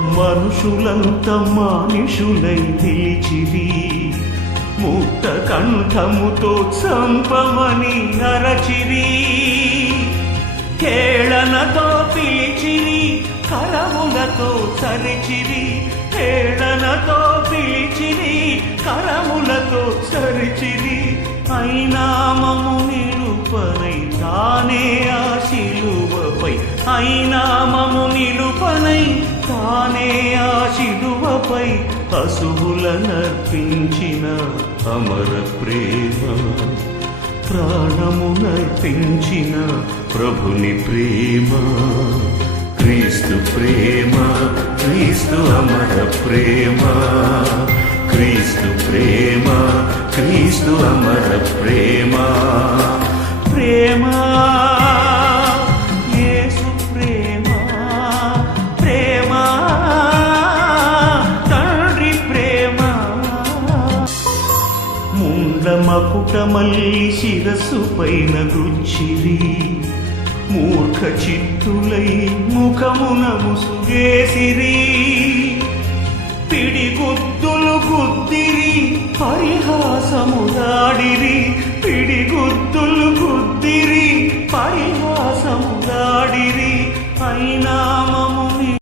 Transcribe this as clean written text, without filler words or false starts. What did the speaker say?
మనుషులంత మానుషులై నిలిచిరి, ముక్త కంఠముతో చంపమని అరచిరి. కేళనతో పిలిచిరి, కరములతో చరిచిరి. కేళనతో పిలిచిరి, కరములతో చరిచిరి. అయినా మమ్ము నిలుపనై తానే ఆ శిలువపై, అయినా మమ్ము నిలుపనై తానే ఆ శిలువపై పశువులనర్పించిన అమర ప్రేమ, ప్రాణమునర్పించిన ప్రభుని ప్రేమ. క్రీస్తు ప్రేమ, క్రీస్తు అమర ప్రేమ, క్రీస్తు ప్రేమ, క్రీస్తు అమర ప్రేమ. ప్రేమ యేసు ప్రేమ, ప్రేమ తండ్రి ప్రేమ. ముండమకుటమల్లి శిరస్సు పైన గుచ్చిరి, మూర్ఖ చిత్తులై ముఖమున ముసుగేసిరి. పిడిగుద్దులు గుద్దిరి, పరిహాసము దాడిరి.